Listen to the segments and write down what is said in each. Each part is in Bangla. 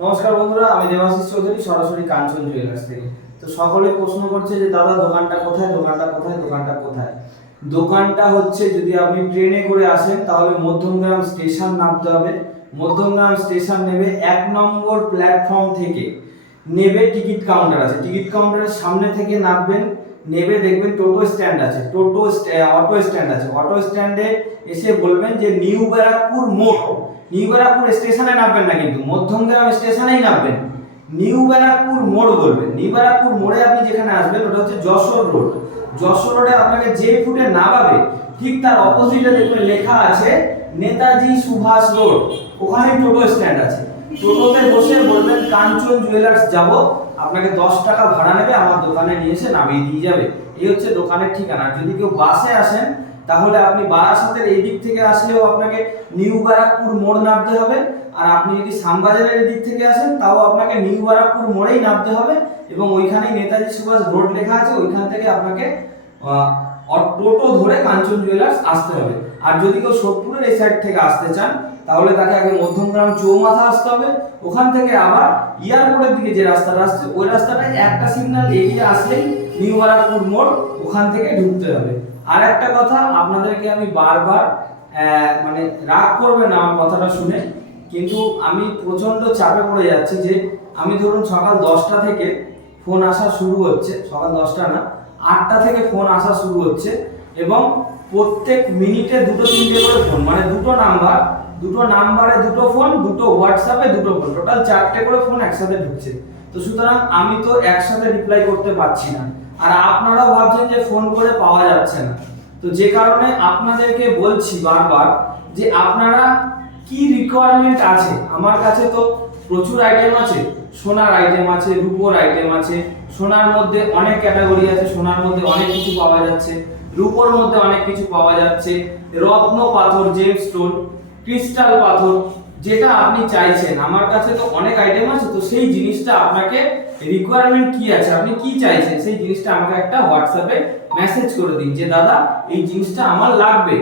নমস্কার বন্ধুরা, আমি দেবাশিস চৌধুরী, সরাসরি কাঞ্চন জুয়েলার্স থেকে। তো সকলে প্রশ্ন করছে যে দাদা দোকানটা কোথায়, দোকানটা কোথায়, দোকানটা কোথায়। দোকানটা হচ্ছে, যদি আপনি ট্রেনে করে আসেন তাহলে মধ্যমগ্রাম স্টেশন নামতে হবে। মধ্যমগ্রাম স্টেশন নেবে 1 নম্বর প্ল্যাটফর্ম থেকে। নেবে টিকিট কাউন্টার আছে, টিকিট কাউন্টারের সামনে থেকে নামবেন। নেবে দেখবেন টোটো স্ট্যান্ড আছে, অটো স্ট্যান্ড আছে। অটো স্ট্যান্ডে এসে বলবেন যে নিউ ব্যারাকপুর মোড়। নিউ ব্যারাকপুর স্টেশনে নামবেন না, কিন্তু মধ্যমগ্রাম স্টেশনেই নামবেন। নিউ ব্যারাকপুর মোড় বলবেন। নিউ ব্যারাকপুর মোড়ে আপনি যেখানে আসবেন ওটা হচ্ছে যশোর রোড। যশোর রোডে আপনাকে যে ফুটে নামাবে ঠিক তার অপোজিটে দেখবেন লেখা আছে নেতাজি সুভাষ রোড। ওখানে টোটো স্ট্যান্ড আছে। টোটোতে বসে বলবেন কাঞ্চন জুয়েলার্স যাব, আপনাকে 10 টাকা ভাড়া নেবে, আমার দোকানে নিয়ে এসে নামিয়ে দিয়ে যাবে। এই হচ্ছে দোকানের ঠিকানা। যদি কেউ বাসে আসেন তাহলে আপনি বারাসাতের এই দিক থেকে আসলেও আপনাকে নিউ ব্যারাকপুর মোড় নামতে হবে। আর আপনি যদি শ্যামবাজারের দিক থেকে আসেন তাও আপনাকে নিউ ব্যারাকপুর মোড়েই নামতে হবে, এবং ওইখানেই নেতাজি সুভাষ রোড লেখা আছে। ওইখান থেকে আপনাকে টোটো ধরে কাঞ্চন জুয়েলার্স আসতে হবে। আর যদি কেউ সোদপুরের এই সাইড থেকে আসতে চান তাহলে তাকে আগে মধ্যমগ্রাম চৌমাথা আসতে হবে। ওখান থেকে আবার এয়ারপোর্টের দিকে যে রাস্তাটা আসছে ওই রাস্তাটায় একটা সিগন্যাল এগিয়ে আসলেই নিউ ব্যারাকপুর মোড়, ওখান থেকে ঢুকতে হবে। আর একটা কথা আপনাদেরকে আমি বারবার মানে রাগ করবেন না আমার কথাটা শুনে, কিন্তু আমি প্রচন্ড চাপে পড়ে যাচ্ছি যে আমি ধরুন সকাল 10টা থেকে ফোন আসা শুরু হচ্ছে, সকাল 10টা না 8টা থেকে ফোন আসা শুরু হচ্ছে, এবং প্রত্যেক মিনিটে 2-3টে করে ফোন, মানে দুটো নাম্বারে দুটো ফোন, দুটো হোয়াটসঅ্যাপে দুটো ফোন, টোটাল 4টে করে ফোন একসাথে ঢুকছে। তো সুতরাং আমি তো একসাথে রিপ্লাই করতে পারছি না, আর আপনারাও ভাবছেন যে ফোন করে পাওয়া যাচ্ছে না। তো যে কারণে আপনাদেরকে বলছি বারবার যে আপনারা কি রিকোয়ারমেন্ট আছে। আমার কাছে তো প্রচুর আইটেম আছে, সোনার আইটেম আছে, রূপোর আইটেম আছে। সোনার মধ্যে অনেক ক্যাটাগরি আছে, সোনার মধ্যে অনেক কিছু পাওয়া যাচ্ছে, রূপোর মধ্যে অনেক কিছু পাওয়া যাচ্ছে, রত্ন পাথর, জেমস্টোন, ক্রিস্টাল পাথর, যেটা আপনি চাইছেন। আমার কাছে তো অনেক আইটেম আছে। তো সেই জিনিসটা আপনাকে রিকোয়ারমেন্ট কি আছে, আপনি কি চাইছেন, সেই জিনিসটা আমাকে একটা হোয়াটসঅ্যাপে মেসেজ করে দিন যে দাদা এই জিনিসটা আমার লাগবে।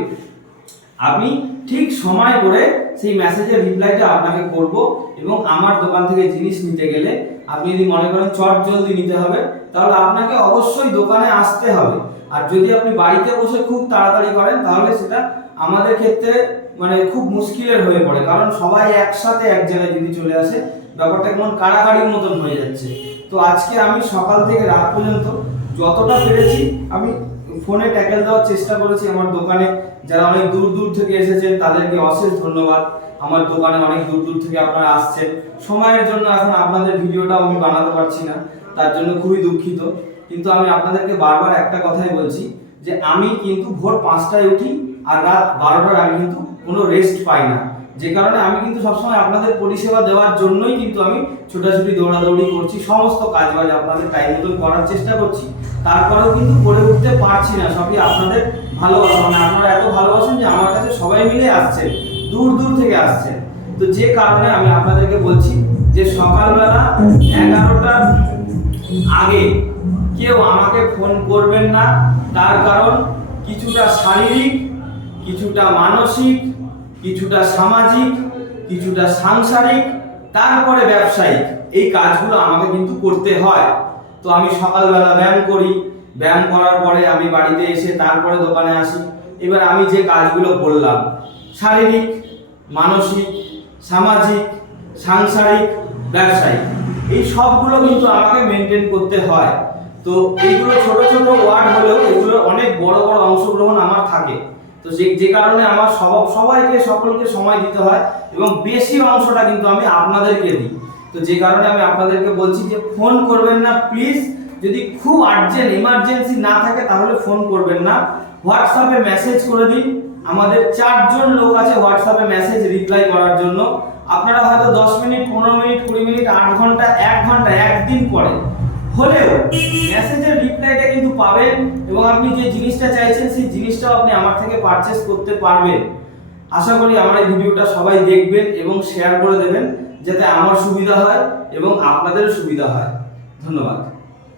আমি ঠিক সময় করে সেই মেসেজের রিপ্লাইটা আপনাকে করব, এবং আমার দোকান থেকে জিনিস নিতে গেলে আপনি যদি মনে করেন চট জলদি নিতে হবে তাহলে আপনাকে অবশ্যই দোকানে আসতে হবে। আর যদি আপনি বাড়িতে বসে খুব তাড়াতাড়ি করেন তাহলে সেটা আমাদের ক্ষেত্রে মানে খুব মুশকিলের হয়ে পড়ে, কারণ সবাই একসাথে এক জায়গায় যদি চলে আসে ব্যাপারটা কেমন কাড়াকাড়ির মতন হয়ে যাচ্ছে। তো আজকে আমি সকাল থেকে রাত পর্যন্ত যতটা পেরেছি আমি ফোনে ট্যাকেল দেওয়ার চেষ্টা করেছি। আমার দোকানে যারা অনেক দূর দূর থেকে এসেছেন তাদেরকে অশেষ ধন্যবাদ। আমার দোকানে অনেক দূর দূর থেকে আপনারা আসছেন। সময়ের জন্য এখন আপনাদের ভিডিওটাও আমি বানাতে পারছি না, তার জন্য খুবই দুঃখিত। কিন্তু আমি আপনাদেরকে বারবার একটা কথাই বলছি যে আমি কিন্তু ভোর 5টায় উঠি আর রাত 12টার আমি কিন্তু কোনো রেস্ট পাই না। যে কারণে আমি কিন্তু সবসময় আপনাদের পরিষেবা দেওয়ার জন্যই কিন্তু আমি ছোটাছুটি দৌড়াদৌড়ি করছি, সমস্ত কাজবাজ আপনাদের টাইম মতন করার চেষ্টা করছি। তারপরেও কিন্তু করে উঠতে পারছি না, সবই আপনাদের ভালোবাসা, মানে আপনারা এত ভালোবাসেন যে আমার কাছে সবাই মিলে আসছেন, দূর দূর থেকে আসছেন। তো যে কারণে আমি আপনাদেরকে বলছি যে সকালবেলা 11টার আগে কেউ আমাকে ফোন করবেন না। তার কারণ কিছুটা শারীরিক, কিছুটা মানসিক, কিছুটা সামাজিক, কিছুটা সাংসারিক, তারপরে ব্যবসায়িক, এই কাজগুলো আমাকে কিন্তু করতে হয়। তো আমি সকালবেলা ব্যায়াম করি, ব্যায়াম করার পরে আমি বাড়িতে এসে তারপরে দোকানে আসি। এবার আমি যে কাজগুলো বললাম শারীরিক, মানসিক, সামাজিক, সাংসারিক, ব্যবসায়িক, এই সবগুলো কিন্তু আমাকে মেনটেন করতে হয়। তো এইগুলো ছোট ছোট ওয়ার্ড হলেও এগুলোর অনেক বড় বড় অংশগ্রহণ আমার থাকে। তো যে কারণে আমার সকলকে সময় দিতে হয়, এবং বেশি অংশটা কিন্তু আমি আপনাদেরকে দিই। তো যে কারণে আমি আপনাদেরকে বলছি যে ফোন করবেন না প্লিজ। যদি খুব আর্জেন্ট ইমার্জেন্সি না থাকে তাহলে ফোন করবেন না, হোয়াটসঅ্যাপে মেসেজ করে দিন। আমাদের 4 জন লোক আছে হোয়াটসঅ্যাপে মেসেজ রিপ্লাই করার জন্য। আপনারা হয়তো 10 মিনিট, 15 মিনিট, 20 মিনিট, 8 ঘন্টা, 1 ঘন্টা, একদিন পরে হলেও মেসেজের রিপ্লাইটা কিন্তু পাবেন, এবং আপনি যে জিনিসটা চাইছেন সেই জিনিসটাও আপনি আমার থেকে পারচেজ করতে পারবেন। আশা করি আমার এই ভিডিওটা সবাই দেখবেন এবং শেয়ার করে দেবেন, যাতে আমার সুবিধা হয় এবং আপনাদেরও সুবিধা হয়। ধন্যবাদ।